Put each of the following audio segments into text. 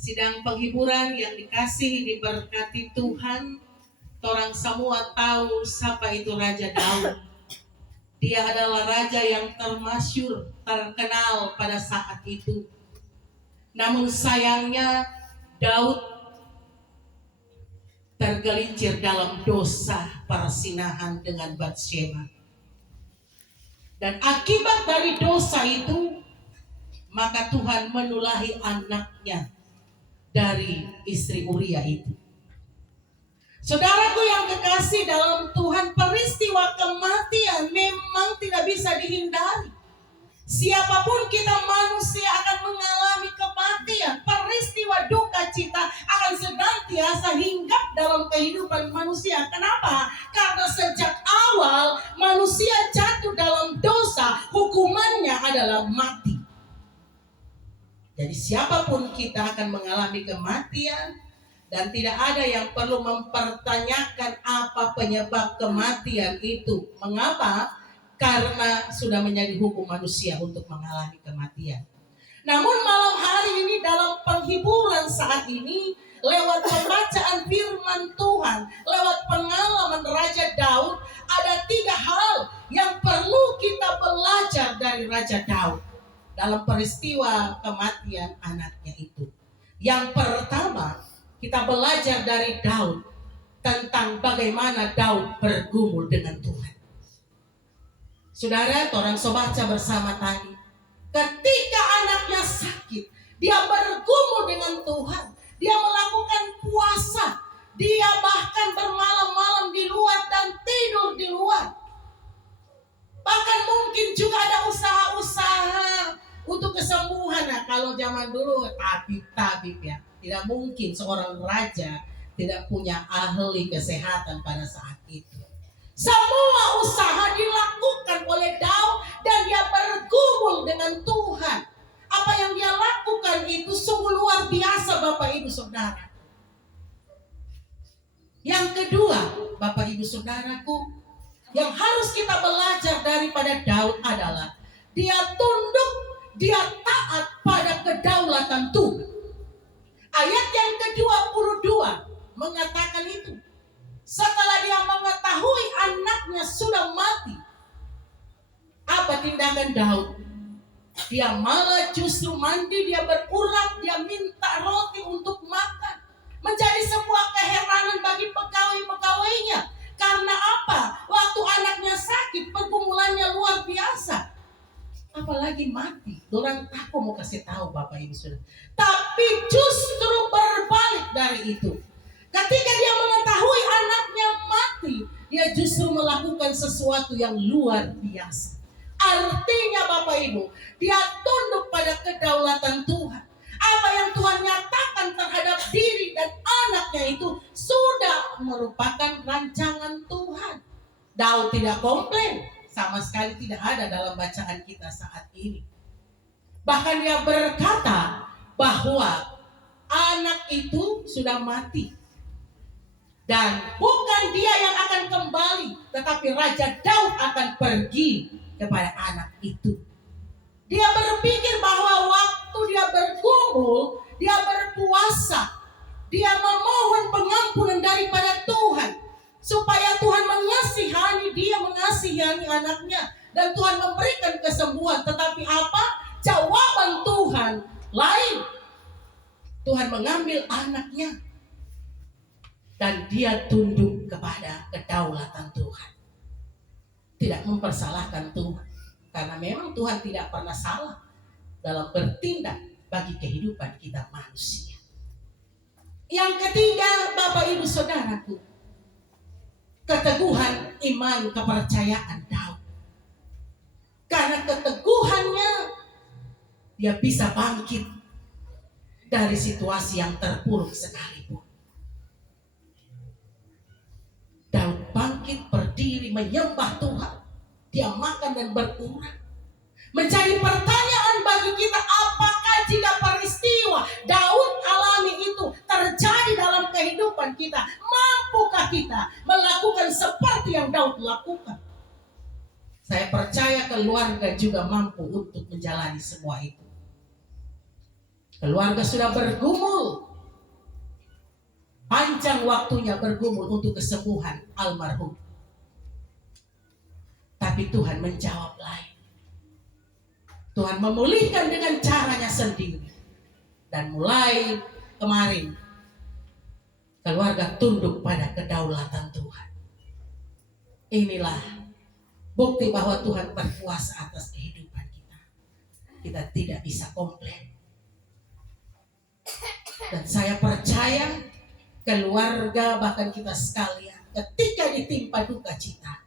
Sidang penghiburan yang dikasihi diberkati Tuhan, orang semua tahu siapa itu Raja Daud. Dia adalah raja yang termasyur, terkenal pada saat itu. Namun sayangnya Daud tergelincir dalam dosa persinahan dengan Batsyeba. Dan akibat dari dosa itu, maka Tuhan menulahi anaknya dari istri Uria itu. Saudaraku yang kekasih dalam Tuhan, peristiwa kematian memang tidak bisa dihindari. Siapapun kita manusia akan mengalami kematian. Peristiwa duka cita akan senantiasa hinggap dalam kehidupan manusia. Kenapa? Karena sejak awal manusia jatuh dalam dosa, hukumannya adalah mati. Jadi siapapun kita akan mengalami kematian, dan tidak ada yang perlu mempertanyakan apa penyebab kematian itu. Mengapa? Karena sudah menjadi hukum manusia untuk mengalami kematian. Namun malam hari ini dalam penghiburan saat ini, lewat pembacaan firman Tuhan, lewat pengalaman Raja Daud, ada 3 hal yang perlu kita belajar dari Raja Daud dalam peristiwa kematian anaknya itu. Yang pertama, kita belajar dari Daud tentang bagaimana Daud bergumul dengan Tuhan. Saudara, orang baca bersama tadi, ketika anaknya sakit, dia bergumul dengan Tuhan. Dia melakukan puasa, dia bahkan bermalam-malam di luar dan tidur di luar. Bahkan mungkin juga ada usaha-usaha untuk kesembuhan. Nah, kalau zaman dulu tabib-tabib ya, tidak mungkin seorang raja tidak punya ahli kesehatan pada saat itu. Semua usaha dilakukan oleh Daud dan dia bergumul dengan Tuhan. Apa yang dia lakukan itu sungguh luar biasa, Bapak Ibu Saudara. Yang kedua, Bapak Ibu Saudaraku, yang harus kita belajar daripada Daud adalah dia tunduk, dia taat pada kedaulatan Tuhan. Ayat yang ke-22 mengatakan itu. Setelah dia mengetahui anaknya sudah mati, apa tindakan Daud? Dia malah justru mandi, dia berurat, dia minta roti untuk makan. Menjadi sebuah keheranan bagi pegawai-pegawainya. Karena apa? Waktu anaknya sakit, pergumulannya luar biasa. Apalagi mati. Orang aku mau kasih tahu Bapak Ibu Saudara. Tapi justru berbalik dari itu. Ketika dia mengetahui anaknya mati, dia justru melakukan sesuatu yang luar biasa. Artinya Bapak Ibu, dia tunduk pada kedaulatan Tuhan. Apa yang Tuhan nyatakan terhadap diri dan anaknya itu sudah merupakan rancangan Tuhan. Daud tidak komplain, sama sekali tidak ada dalam bacaan kita saat ini. Bahkan dia berkata bahwa anak itu sudah mati. Dan bukan dia yang akan kembali, tetapi Raja Daud akan pergi kepada anak itu. Dia berpikir bahwa waktu dia bergumul, dia berpuasa, dia memohon pengampunan daripada Tuhan, supaya Tuhan mengasihani dia, mengasihani anaknya, dan Tuhan memberikan kesembuhan. Tetapi apa? Jawaban Tuhan lain. Tuhan mengambil anaknya dan dia tunduk kepada kedaulatan Tuhan. Tidak mempersalahkan Tuhan, karena memang Tuhan tidak pernah salah dalam bertindak bagi kehidupan kita manusia. Yang ketiga, Bapak Ibu Saudaraku, keteguhan iman kepercayaan Daud. Karena keteguhannya, dia bisa bangkit dari situasi yang terpuruk sekalipun. Daud bangkit, berdiri, menyembah Tuhan. Dia makan dan berurat. Menjadi pertanyaan bagi kita, apakah jika peristiwa Daud alami itu terjadi dalam kehidupan kita, mampukah kita melakukan seperti yang Daud lakukan? Saya percaya keluarga juga mampu untuk menjalani semua itu. Keluarga sudah bergumul, panjang waktunya bergumul untuk kesembuhan almarhum. Tapi Tuhan menjawab lain. Tuhan memulihkan dengan caranya sendiri. Dan mulai kemarin, keluarga tunduk pada kedaulatan Tuhan. Inilah bukti bahwa Tuhan berkuasa atas kehidupan kita. Kita tidak bisa komplain. Dan saya percaya keluarga bahkan kita sekalian ketika ditimpa duka cita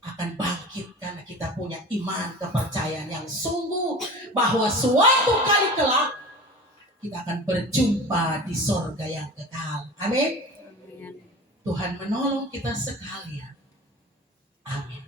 akan bangkit karena kita punya iman kepercayaan yang sungguh bahwa suatu kali kelak kita akan berjumpa di sorga yang kekal. Amin. Tuhan menolong kita sekalian. Amin.